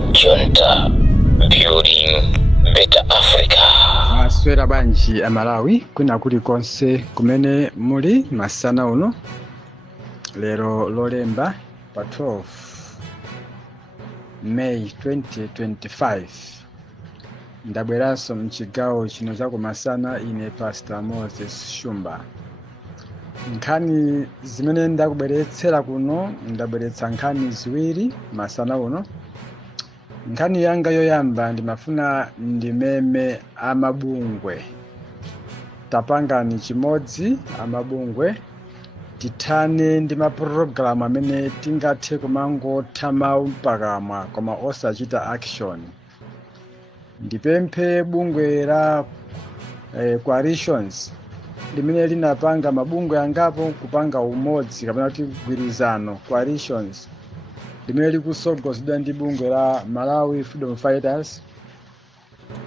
Junta Building Better Africa. Maswera banji Malawi kuna kulikonse kumene muli masana uno lero lolemba pa 12 May 2025 ndabweranso mchigawo chino chako masana ine Pastor Moses Shumba. Nkhani zimene ndakubweretsera kuno ndabweretsa nkhani ziwiri masana uno. Nkhani yanga yoyamba ndimafuna ndimeme amabungwe. Tapangani chimodzi amabungwe tithane ndi mapulogalamu amene tingathe kumangotha mawu mpakamwa koma osachita action. Ndipemphe bungwe la coalitions limene linapanga mabungwe angapo kupanga umodzi kapena kuti gwirizano coalitions limene likusogozedwa ndi bungwe la Malawi Freedom Fighters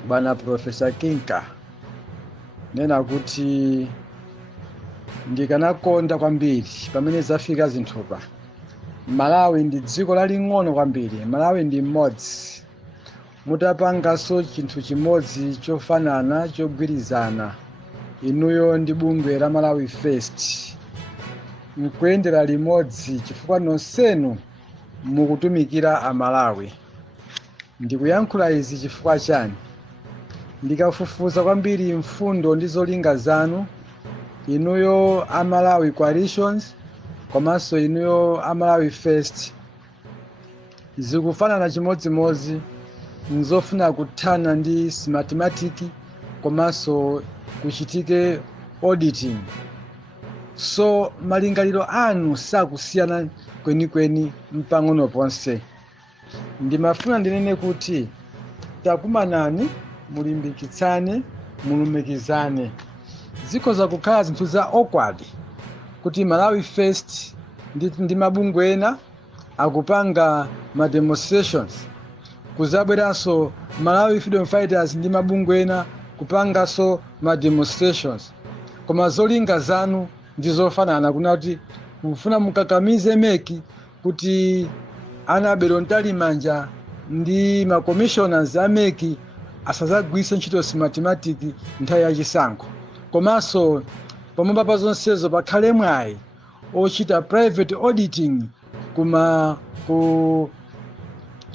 bwana Professor Kinka. Nena kuti ndikanakonda kwambiri pamene zafika zinthupa. Malawi ndi dziko laling'ono kwambiri, Malawi ndi mmodzi. Mutapanganso chinthu chimodzi chofanana chogwirizana inuyo ndi bungwe la Malawi First mkuyendera limodzi chifukwa nonsenu mukutumikira amalawi. Ndikuyankhula izi chifukwa chani? Ndikafufuza kwambiri mfundo ndi zolinga zanu inuyo amalawi coalitions komanso inuyo amalawi First zikufanana chimodzimodzi, nzofuna kuthana ndi mathematics komanso kuchitike auditing. So malingaliro anu sakusiyana kwenikweni mpang'ono ponse. Ndimafuna ndinene kuti takumanani, mulimbikitsane, mulumikizane. Zikhoza kukhala zinthu za awkward kuti Malawi First ndi mabungwe ena akupanga ma demonstrations, kuzabweranso Malawi Freedom Fighters ndi mabungwe ena kupanganso ma demonstrations, koma zolinga zanu ndi zofanana, kuna kuti mufuna mukakamize meki kuti ana Abelo Ntalimanja ndi ma commissioners a meki asazagwise ntchito mathematics nthawi ya chisankho. Komanso pamwamba pa zonsezo pakhale mwayi ochita private auditing ku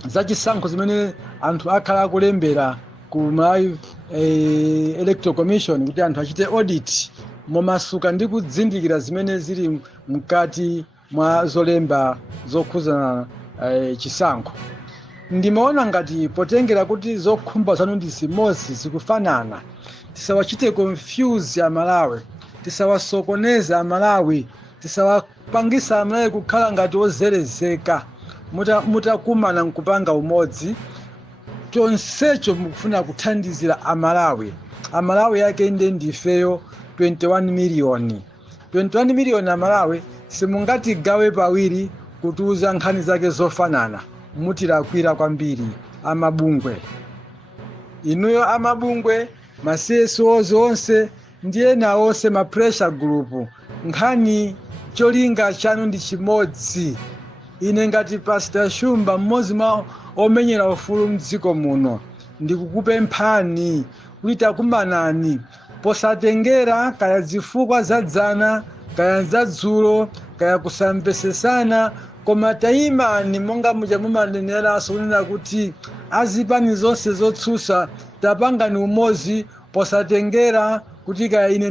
zachisankho zimene anthu akhala akulembera ku Malawi Electoral Commission kuti anthu achite audit momasuka ndi kudzindikira zimene zili mkati mwa zolemba zokhuzana chisankho. Ndimaona ngati potengera kuti zokhumba zanu ndi zimodzi zikufanana, tisawachite confuse amalawi, tisawasokoneza amalawi, tisawapangisa amalawi kukhala ngati ozerezeka. Mutakumana nkupanga umodzi, chonsecho mukufuna kuthandizira amalawi. Amalawi yake inde ndifeyo 21 million. 21 million amalawi simungati gawe pawiri kutuza nkhani zake zofanana. Mutilakwira kwambiri amabungwe. Inuyo amabungwe, ma CSOs onse ndiye na onse ma pressure group, nkhani cholinga chanu ndi chimodzi. Ine ngati Pastor Shumba, mmodzi mwa omenyera ufulu mdziko muno, ndikukupemphani kuti takumanani posatengera kaya zifukwa zadzana kaya zadzulo kaya kusamvesesana, koma tayimani monga muja mumaneneranso kunena kuti azipani zonse zotsutsa tapangani umodzi posatengera kuti kaya ine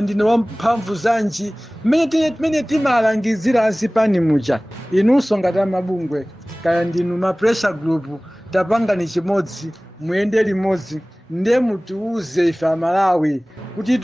ndine wamphamvu zanji mmene timalangizira azipani muja. Inunso ngati amabungwe kaya ndinu ma pressure group tapangani chimodzi, muyende limodzi, ndiye mutiuze ife amalawi kuti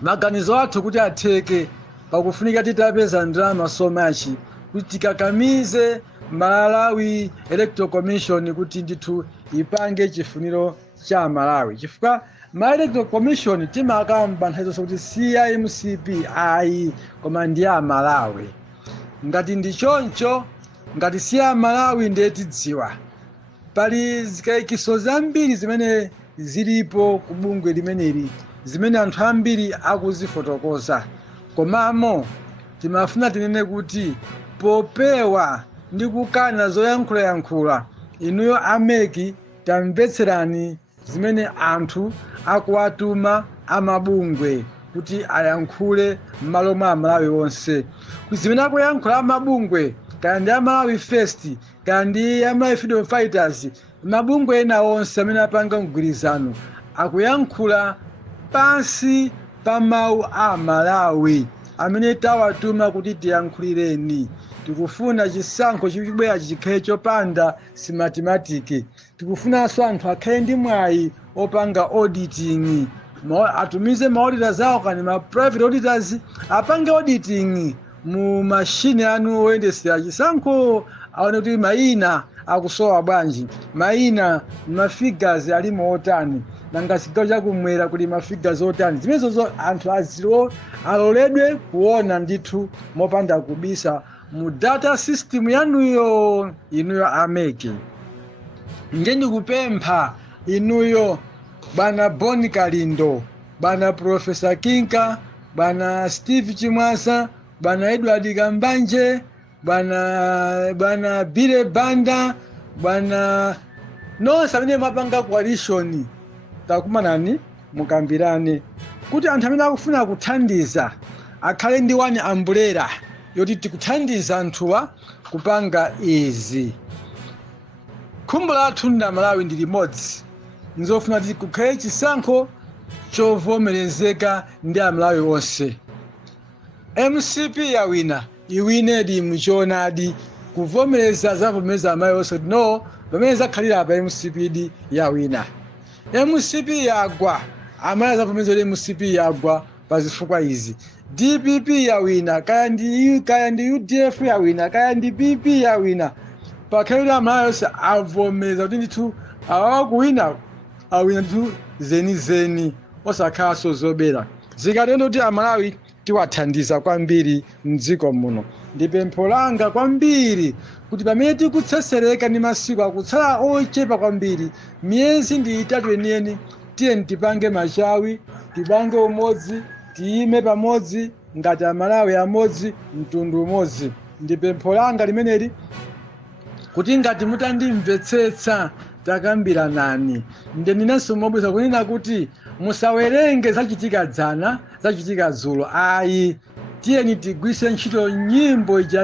maganizo athu kuti atheke pakufunika titapeza ndalama so much kuti tikakamize Malawi Electoral Commission kuti ndithu ipange chifuniro cha Malawi. Chifukwa ma Electoral Commission timakamba nthawi zonse kuti si ya MCP ayi, koma ndi ya Malawi. Ngati ndi choncho, ngati si ya Malawi ndiye tidziwa pali zikayikiso zambiri zimene zilipo ku bungwe limeneli, zimene anthu ambiri akuzifotokoza. Komamo timafuna tinene kuti popewa ndi kukana zoyankhulayankhula. Inuyo ameki tamvetserani zimene anthu akuwatuma amabungwe kuti ayankhule m'malo mwa amalawi onse. Zimene akuyankhula amabungwe kaya ndi amalawi first kaya ndi amalawi freedom fighters, mabungwe ena onse amene apanga mgwirizano akuyankhula pansi pa mawu a Malawi amene tawatuma kuti tiyankhulireni. Tikufuna chisankho chikubwera chikhale chopanda simatematiki. Tikufunanso anthu akhale ndi mwayi opanga auditing, atumize ma-auditors awo kani ma-private auditors apange auditing mu mashini anu oyendesera chisankho, aone kuti mayina akusowa bwanji, mayina mafigures alimo otani, nanga chigawo chakumwera kuli mafigures otani. Zimenezo anthu aziro aloledwe kuona ndithu mopanda kubisa mu data system yanuyo. Inuyo ameki nje ndikupempha inuyo bwana Boni Kalindo, bwana Professor Kinka, bwana Steve Chimwasa, bwana Edward Kambanje, bwana Bile Banda, bwana nonse amene mapanga coalition, takumanani mukambirane kuti anthu amene akufuna kuthandiza akhale ndi wani umbrella yoti tikuthandiza anthuwa kupanga izi. Khumbo lathu ndi Malawi ndi limodzi, nzofuna kuti kukhale chisankho chovomerezeka ndi amalawi onse. MCP yawina iwinedi mchoonadi, kuvomereza zavomereza amalawi onse no pamene zakhalira pa MCP yawina. MCP yagwa amalawi zavomereza kuti MCP yagwa pa zifukwa izi. DPP yawina kaya ndi UDF yawina kaya ndi PP yawina, pakhalira amalawi onse avomereza kuti ndithu awakuwina awina ndithu zenizeni osakhaso zobera. Zikatero kuti amalawi tiwathandiza kwambiri mdziko muno. Ndi pempho langa kwambiri kuti pamene tikutsetsereka ndi masiku akutsala ochepa kwambiri, miyezi ndi itatu yeniyeni, tiyeni tipange machawi, tipange umodzi, tiyime pamodzi ngati amalawi amodzi, mtundu umodzi. Ndi pempho langa limeneli kuti ngati mutandimvetsetsa takambiranani. Nde ninenso mobweza kunena kuti musawerenge zachitika dzana zachitika dzulo, ayi tiyeni tigwise ntchito nyimbo ija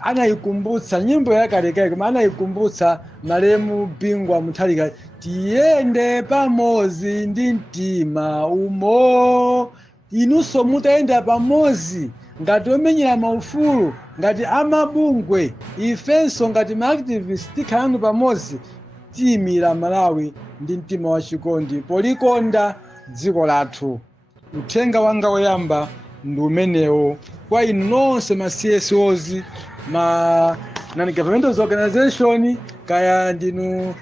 anayikumbutsa nyimbo yakalekale koma anayikumbutsa malemu Bingwa Mutharika, tiyende pamodzi ndi mtima umo. Inunso mutayenda pamodzi ngati omenyera maufulu, ngati amabungwe, ifenso ngati ma-activists tikhalanu pamodzi, tiyimira Malawi ndi mtima wachikondi polikonda dziko lathu. Uthenga wanga woyamba ndi umenewo kwa inu nonse ma CSOs, ma non-governmental organization, kaya ndinu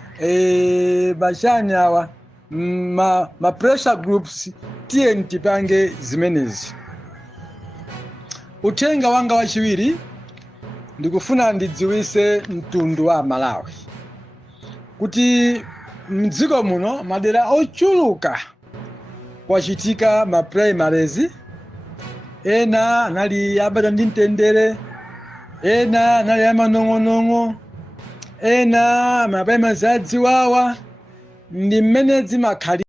bachani awa ma pressure groups, tiyeni tipange zimenezi. Uthenga wanga wachiwiri ndikufuna ndidziwise mtundu wa Malawi kuti mdziko muno madera ochuluka kwachitika ma primaries, ena anali abata ndi mtendere, ena anali amanong'onong'o, ena ma primaries adziwawa. Ndi mmene zimakhali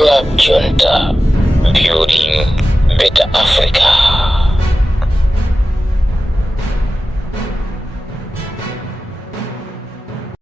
Club Junta, building better Africa.